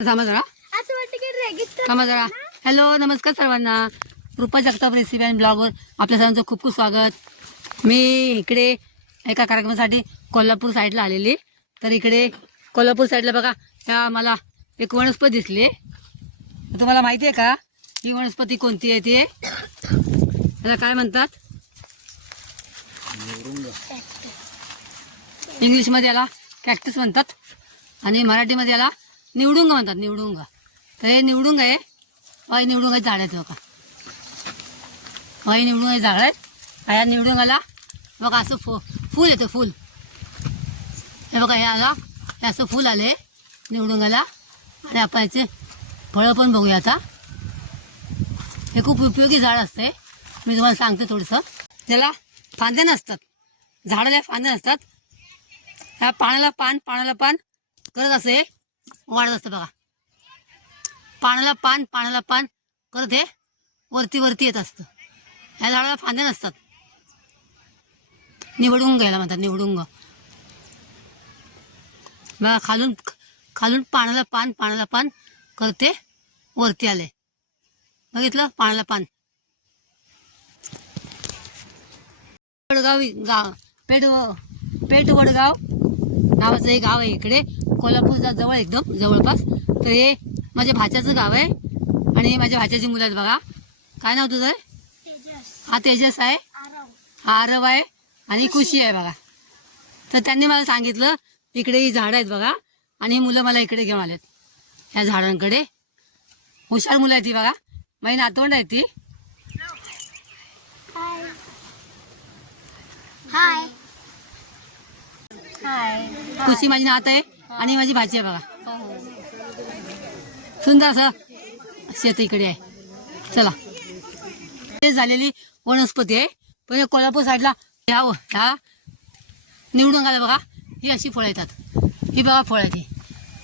थांबा जरा थांबा जरा. हॅलो नमस्कार सर्वांना. रुपा जगताप रेसिपी आणि ब्लॉगवर आपल्या सर्वांचं खूप खूप स्वागत. मी इकडे एका कार्यक्रमासाठी कोल्हापूर साईडला आलेली. तर इकडे कोल्हापूर साईडला बघा त्या मला एक वनस्पती दिसली. तुम्हाला माहिती आहे का ही वनस्पती कोणती आहे? ती त्याला काय म्हणतात? इंग्लिशमध्ये याला कॅक्टस म्हणतात आणि मराठीमध्ये याला निवडुंग म्हणतात. निवडुंग. तर हे निवडुंग आहे. हे निवडुंगाचे झाड आहेत बघा. हे निवडुंगाचे झाड आहेत. या निवडुंगाला बघा असं फूल येतं. फूल हे बघा. हे असं फूल आले निवडुंगाला. आणि आपण याचे फळं पण बघूया आता. हे खूप उपयोगी झाड असते. मी तुम्हाला सांगते थोडंसं. त्याला फांद्या नसतात. झाडाला फांद्या नसतात. ह्या पानाला पान करत असे वाढत असतं बघा. पानाला पान करत हे वरती येत असतं. ह्या झाडाला फांद्या नसतात. निवडुंग याला म्हणतात. निवडुंग बघा. खालून पानाला पान करते वरती आले. बघितलं? पानाला पान. पेठ वडगाव नावाचं एक गाव आहे इकडे कोल्हापूरच्या जवळ, एकदम जवळपास. तर हे माझ्या भाच्याचं गाव आहे आणि माझ्या भाच्याची मुलं आहेत बघा. काय नाव तुझं? हा तेजस आहे, हा आरव आहे आणि खुशी आहे बघा. तर त्यांनी मला सांगितलं इकडे ही झाडं आहेत बघा आणि ही मुलं मला इकडे घेऊन आलेत ह्या झाडांकडे. हुशार मुलं आहेत ती बघा. माझी नातवंड आहे ती. खुशी माझी नात आहे आणि माझी भाची आहे बघा. सुंदर असं शेत इकडे आहे. चला. ते झालेली वनस्पती आहे. पण कोल्हापूर साईडला ह्या निवडुंगाला बघा ही अशी फळं येतात. ही बघा फळं आहेत. ही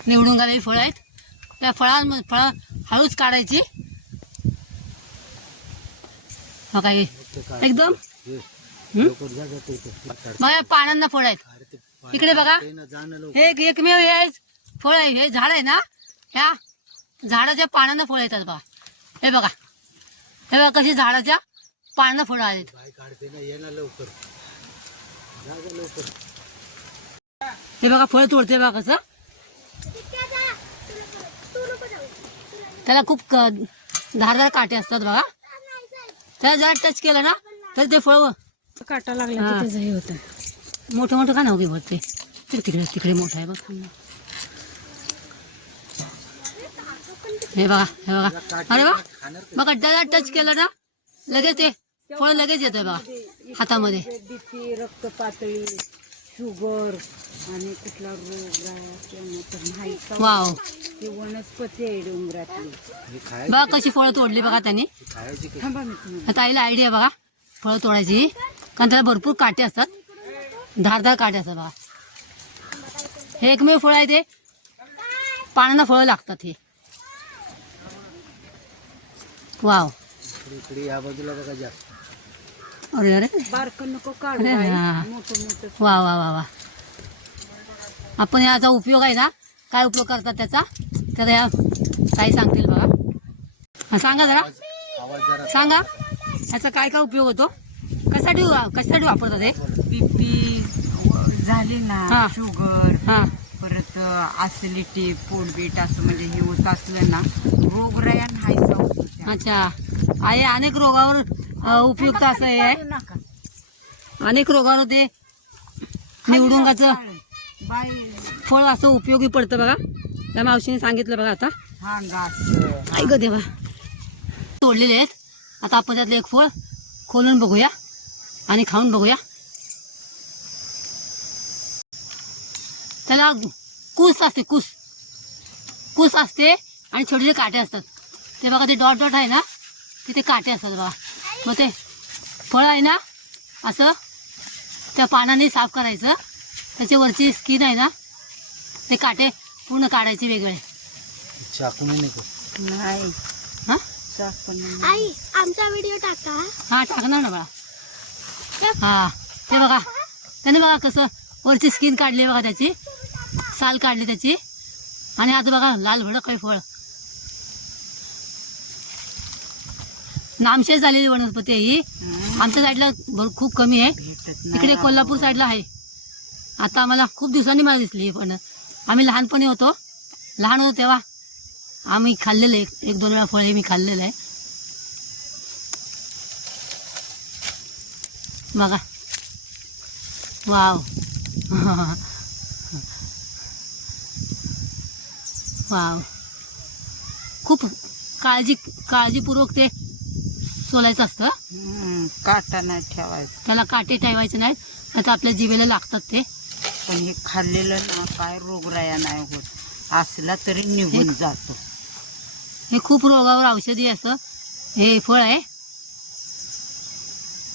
निवडुंगाला ही फळं आहेत. त्या फळं हळूच काढायची बघा. हे एकदम माझ्या पानांना फळ आहेत इकडे बघा. हे एकमेव हे फळ आहे. हे झाड आहे ना, ह्या झाडाच्या पानांना फळ येतात बघा. हे बघा. हे बघा कशी झाडाच्या पानांना फळं आहेत. हे बघा फळ तोडते बघा कसं. त्याला खूप धारदार काटे असतात बघा. त्याला जरा टच केलं ना तर ते फळ काटा लागला की त्याचं हे होतं. मोठं का नाव घेऊ ते. तिकडे मोठं आहे बघ. हे बघा. अरे वा बघा. त्याला टच केलं ना लगेच ते फळ लगेच येतं बघा हातामध्ये. बीपी, रक्त पातळी, शुगर आणि कुठला रोग वाव. ही वनस्पती आहे डोंगरातली. बघा कशी फळं तोडली बघा त्यांनी. आता आईला आयडिया बघा फळं तोडायची. कारण त्याला भरपूर काटे असतात. धारदार काटे असतात बघा. हे एकमेव फळ आहे. ते पानांना फळं लागतात. हे वाव. अरे बारकं नको अरे हा. वा वा वा वा. आपण याचा उपयोग आहे ना, काय उपयोग करतात त्याचा तर या काही सांगतील बघा. सांगा जरा सांगा याचा काय उपयोग होतो. कशासाठी वापरतात हे? बीपी झाली ना, हा. शुगर, हा परत ऍसिडिटी, पोटबीट असं म्हणजे हे होत असलं ना, रोगराया नाहीसा होतो. अच्छा. आहे अनेक रोगावर उपयुक्त असं हे आहे. अनेक रोगावर ते निवडुंगाचं फळ असं उपयोगी पडतं बघा. त्या मावशीने सांगितलं बघा. आता हा घास ऐक देवा तोडलेले आहेत. आता आपण त्यातलं एक फळ खोलून बघूया आणि खाऊन बघूया. त्याला कूस असते आणि छोटे काटे असतात. ते बघा ते डॉट आहे ना तिथे काटे असतात बघा. मग ते फळ आहे ना असं त्या पानाने साफ करायचं. त्याची वरची स्किन आहे ना ते काटे पूर्ण काढायचे वेगळे. नाही. हा आई आमचा व्हिडिओ टाका. हा टाकणार ना बघा. हा ते बघा त्याने बघा कसं वरची स्किन काढली बघा. त्याची साल काढली त्याची. आणि आता बघा लाल भडक आहे फळ. नामशेष झालेली वनस्पती आहे ही. आमच्या साईडला खूप कमी आहे. भेटत इकडे नाही. कोल्हापूर साईडला आहे. आता आम्हाला खूप दिवसांनी मला दिसली पण आम्ही लहान होतो तेव्हा आम्ही खाल्लेलं आहे. 1-2 वेळा फळ हे मी खाल्लेलं आहे. बघा वाव वाव. खूप काळजीपूर्वक ते सोलायचं असतं. काटा नाही ठेवायचा. त्याला काटे ठेवायचे नाहीत, आता आपल्या जिभेला लागतात ते. पण हे खाल्लेलं ना काय रोगराया नाही होत. असला तरी निघून जातो. हे खूप रोगावर औषधी असं हे फळ आहे.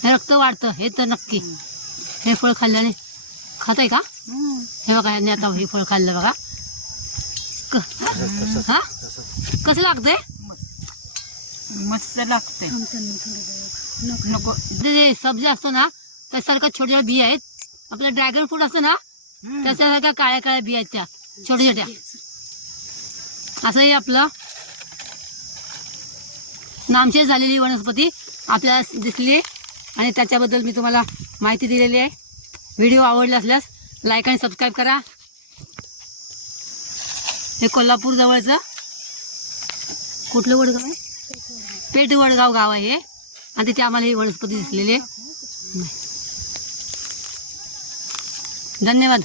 हे रक्त वाढतं हे तर नक्की. हे फळ खाल्ल्याने खात आहे का? हे बघा यांनी आता हे फळ खाल्लं बघा. हा कसं लागतंय? मस्त लागते. नको ते सब्जी असतो ना त्यासारखं छोटे छोटे बिया आहेत. आपलं ड्रॅगन फ्रूट असतं ना त्याच्यासारख्या काळ्या काळ्या बिया आहेत त्या छोट्या छोट्या. असंही आपलं नामशेष झालेली वनस्पती आपल्याला दिसली आहे आणि त्याच्याबद्दल मी तुम्हाला माहिती दिलेली आहे. व्हिडिओ आवडला असल्यास लाईक आणि सबस्क्राईब करा. हे कोल्हापूर जवळचं कुठलं वडगाव आहे? पेठ वडगाव गाव आहे हे. आणि तिथे आम्हाला ही वनस्पती दिसलेली आहे. धन्यवाद.